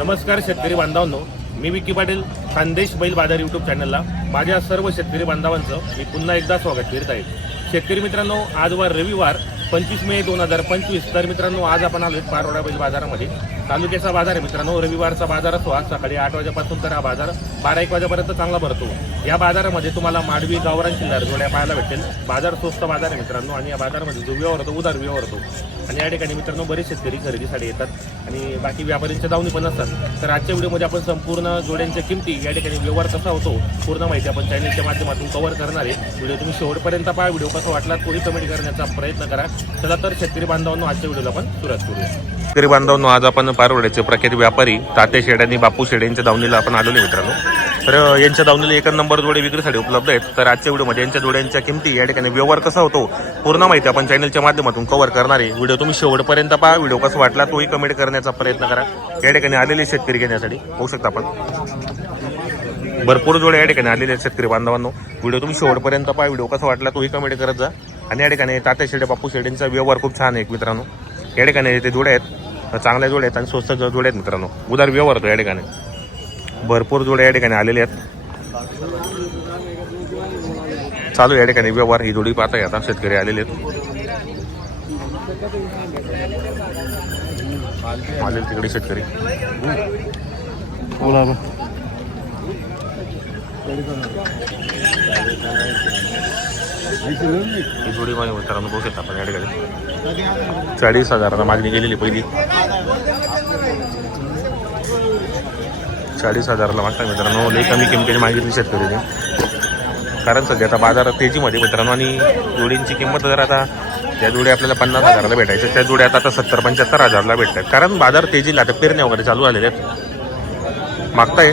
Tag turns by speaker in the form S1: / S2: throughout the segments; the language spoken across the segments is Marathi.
S1: नमस्कार शेतकरी बांधवांनो मी विकी पाटील खानदेश बैल बाजार यूट्यूब चॅनलला माझ्या सर्व शेतकरी बांधवांचं मी पुन्हा एकदा स्वागत करीत आहे. शेतकरी मित्रांनो आज वार रविवार पंचवीस मे दोन हजार पंचवीस. तर मित्रांनो आज आपण आलो पारोडा बैल बाजारामध्ये. तालुक्याचा बाजार आहे मित्रांनो. रविवारचा बाजार असतो आज सकाळी आठ वाजेपासून तर हा बाजार बारा एक वाजेपर्यंत चांगला भरतो. या बाजारामध्ये तुम्हाला माडवी गावरान शिल्लर जोड्या पाहायला भेटेल बाजार स्वस्त बाजार आहे मित्रांनो आणि या बाजारामध्ये जो व्यवहार होतो उदार व्यवहार होतो. आणि या ठिकाणी मित्रांनो बरेच शेतकरी खरेदीसाठी येतात आणि बाकी व्यापाऱ्यांच्या दावणी पण असतात. तर आजच्या व्हिडिओमध्ये आपण संपूर्ण जोड्यांच्या किमती या ठिकाणी व्यवहार कसा होतो पूर्ण माहिती आपण चॅनलच्या माध्यमातून कव्हर करणार आहे. व्हिडिओ तुम्ही शेवटपर्यंत पहा. व्हिडिओ कसा वाटला थोडी कमेंट करण्याचा प्रयत्न करा. चला तर शेतकरी बांधवांनो आजच्या व्हिडिओला आपण सुरुवात करूया. शेतकरी बांधवांनो आज आपण पारवड्याचे प्रख्यात व्यापारी ताते शेड आणि बापू शेड यांच्या दावणीला आपण आलो नाही मित्रांनो. तर यांच्या दावणीला एक नंबर जोडे विक्रीसाठी उपलब्ध आहेत. तर आजच्या व्हिडिओमध्ये यांच्या जोड्यांच्या किमती या ठिकाणी व्यवहार कसा होतो पूर्ण माहिती आपण चॅनलच्या माध्यमातून कव्हर करणारे व्हिडिओ तुम्ही शेवटपर्यंत पहा. व्हिडिओ कसा वाटला तोही कमेंट करण्याचा प्रयत्न करा. या ठिकाणी आलेले शेतकरी घेण्यासाठी. होऊ शकता आपण. भरपूर जोडे या ठिकाणी आलेले आहेत शेतकरी बांधवांनो. व्हिडिओ तुम्ही शेवटपर्यंत पहा. व्हिडिओ कसा वाटला तोही कमेंट करत जा. आणि या ठिकाणी तात्या शेडे बापू शेडेंचा व्यवहार खूप छान आहे मित्रांनो. या ठिकाणी ते जोड्या आहेत चांगल्या जोड्या आहेत आणि स्वस्त जोड्या आहेत मित्रांनो उदार व्यवहार होतो या ठिकाणी. भरपूर जोड्या या ठिकाणी आलेल्या आहेत. चालू आहे या ठिकाणी व्यवहार ही जोडी पाहता आता शेतकरी आलेले आहेत. आलेले तिकडे शेतकरी.
S2: बोला
S1: ही जोडी माझ्या मित्रांनो बघू शकता आपण या ठिकाणी. चाळीस हजाराला मागणी केलेली पहिली. चाळीस हजाराला मागता मित्रांनो लई कमी किमतीने मागितली शेतकरीने कारण सध्या आता बाजारात तेजीमध्ये मित्रांनो आणि जोडींची किंमत जर आता त्या जोड्या आपल्याला पन्नास हजाराला भेटायच्या त्या जोड्या आता सत्तर पंच्याहत्तर हजारला भेटतात कारण बाजार तेजीला आता पेरण्या वगैरे चालू झालेल्या आहेत. मागताय?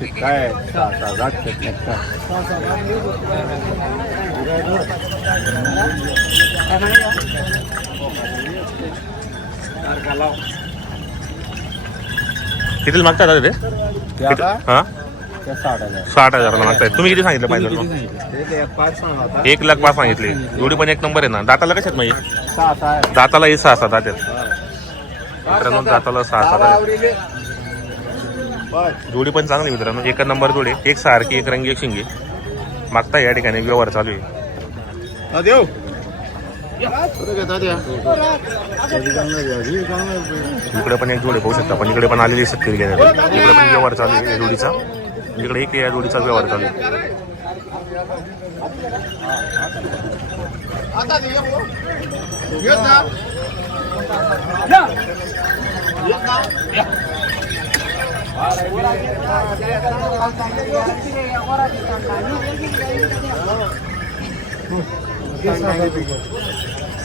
S2: काय सहा सहा जात
S1: कितीला मागता दादा ते?
S2: आता
S1: हा?
S2: साठ हजार.
S1: साठ हजाराला मागताय. तुम्ही किती सांगितलं पाहिजे. एक लाख पाच सांगितले. जोडी पण एक नंबर आहे ना. दाताला कशात
S2: आहे.
S1: दाताला हे सहा सात आहेत. मित्रांनो दाताला सहा सात. जोडी पण चांगली मित्रांनो. एक नंबर जोडी एक सारखी एक रंगी एक शिंगी. मागता या ठिकाणी व्यवहार चालू आहे.
S2: आहे.
S1: इकडे पण एक जोडी पाहू शकता पण इकडे पण आलेली शेतकरी घेणार इकडे पण व्यवहार चालू आहे जोडीचा. इकडे एक या जोडीचा व्यवहार चालू आहे.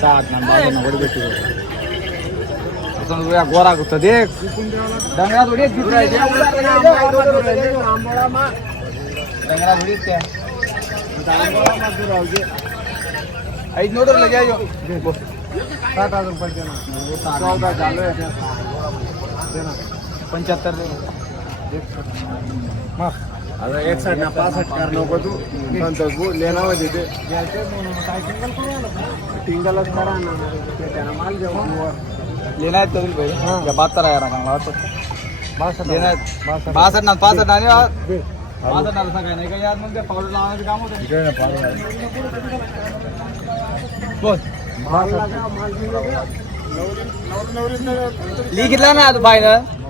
S3: सात नंबर नव्वद भेटी गोरा कुठं देख डंगरा थोडी डंगरा थोडी त्या. ऐक नोटर लगे आयो.
S2: साठ हजार रुपये चौदा चालू
S3: पंच्याहत्तर
S2: आता एक साठ ना पासष्ट कर नको तू. संतोष भाऊ लेना होते ते टिंगलच करा ना. त्यानं माल घेऊन
S3: भाई बहात्तर आहे चांगला वाटतो.
S2: बासष्ट
S3: ना पासष्ट आणि बासष्ट ना नाही आज मग ते पावडर लावण्याचं काम होतं.
S2: इकडे ना.
S3: बोल.
S2: माल का?
S3: लिखितला तू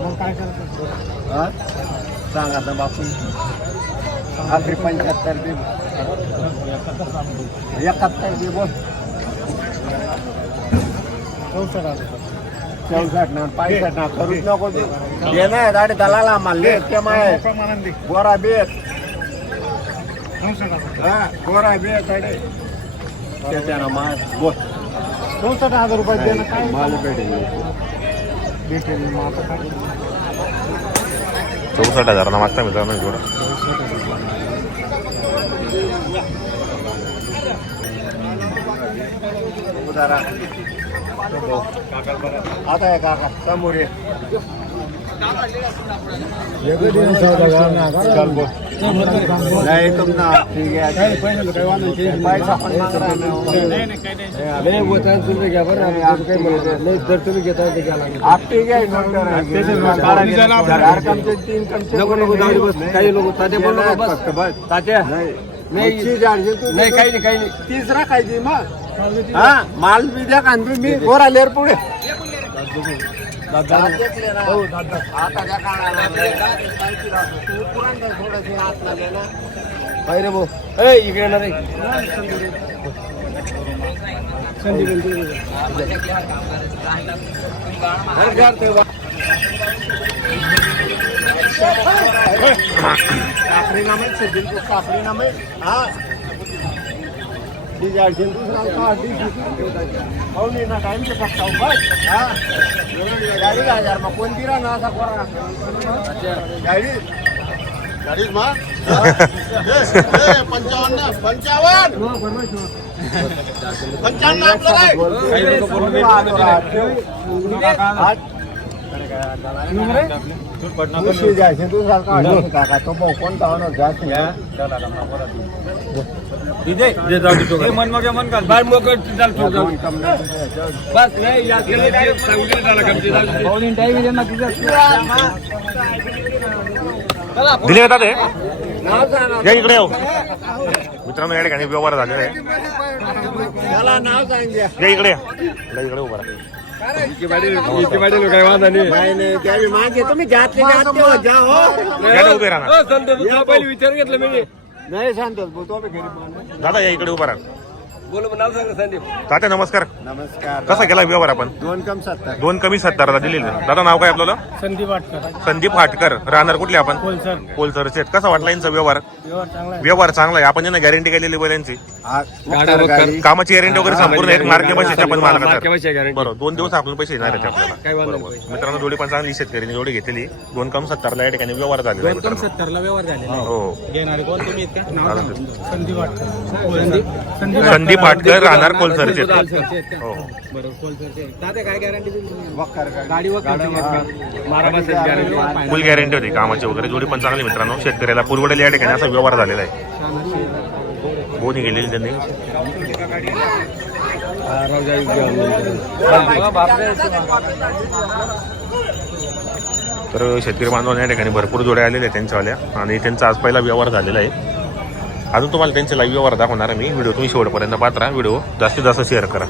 S2: मग काय हा? सांगा आता बापू. आखरी पंच्याहत्तर दे. एकाहत्तर दे बोल. चौसष्ट ना पासष्ट ना करूच नको तू. दे ना दाढी दलाला मारले. ते माय. गोरा बेत हा गोरा बेत अडे त्याच्यानं माल बोल. चौसष्ट हजार रुपये दे ना काय? माल भेटेल भेटेल मग आता काय?
S1: चौसष्ट हजार. मागता मित्रांनो जोडा.
S2: उदारा आता आहे काका समोर ये. नाही तुमना ठीक आहे. पैसा पण मागणार आप ठीक आहे कमचे तीन कमचे काही लोक फक्त बस. तात्या. नाही नाही काही नाही काही नाही. तिसरा खायची मग. हा माल बी द्या का मी गोरा लेर पुढे. लागले ना.
S3: रे भाऊ. ए इकडे ना रे
S2: काकरी नाम आहे सज्जन को काकरी नाम आहे. हा. ती अर्जंट दुसरा का ती हो नाही ना टाइम से पक्का हो बस हा गाडी का हजार मग कोणती राहा ना असा कोरा गाडी गाडी मा पंचावन्न पंचावन्न पंचावन्न जायचे दुसरा काका तो कोणता होणार
S1: दिले का या इकडे येऊ. मित्रांनो या ठिकाणी व्यवहार झालेला आहे.
S2: नाव सांगितलं
S1: इकडे इकडे उभा राहा.
S2: हो
S1: उभे राहा
S3: विचार घेतलं मी
S2: नाही सांगतो.
S1: दादा या इकडे उभा राहा
S3: बोल नाव सांग संदीप.
S1: तात्या नमस्कार.
S2: नमस्कार.
S1: कसा केला व्यवहार आपण?
S2: दोन कम सत्तर.
S1: दोन कमी सत्तरला दिलेले. दादा नाव काय आपल्याला
S2: संदीप वाटकर
S1: संदीप हाटकर. राहणार कुठले आपण?
S2: सर
S1: कोलसरचे. कसा वाटला यांचा व्यवहार?
S2: व्यवहार चांगला
S1: व्यवहार चांगला आहे. आपण यांना गॅरंटी केलेली बरं यांची.
S2: गाडी
S1: कामाची गॅरंटी वगैरे संपूर्ण एक मार्के बसेच्या पण
S3: मार्के
S1: मालकाचा
S3: guarantee.
S1: बरोबर दोन दिवस आपण पैसे येणार आहेत आपल्याला. बरोबर. मित्रांनो जोडी पण चांगली शेतकऱ्यांनी जोडी घेतलेली. दोन कम सत्तरला या ठिकाणी व्यवहार झालेला आहे. मित्रांनो.
S2: सत्तरला व्यवहार झाले
S1: हो.
S2: घेणारे कोण? तुम्ही आहेत का
S1: चालेल.
S2: संदीप वाटकर संदीप
S1: संदीप हाटकर राहणार कोलसरचे. हो
S2: बरोबर कोलसरचे. दादा काय गॅरंटी गाडी
S3: मारा बस गॅरंटी
S1: फुल गॅरंटी होती कामाची वगैरे. जोडी पण चांगली मित्रांनो. शेतकऱ्याला पुरवडेल या ठिकाणी. असा व्यवहार झालेला आहे. बोनी गेलेली त्यांनी. तर शेतकरी बांधवांना या ठिकाणी भरपूर जोड्या आलेल्या आहेत त्यांच्यावाल्या आणि त्यांचा आज पहिला व्यवहार झालेला आहे. अजून तुम्हाला त्यांचे लाईव्ह व्यवहार दाखवणार आहे मी. व्हिडिओ तुम्ही शेवटपर्यंत पात्रा व्हिडिओ जास्तीत जास्त शेअर करा.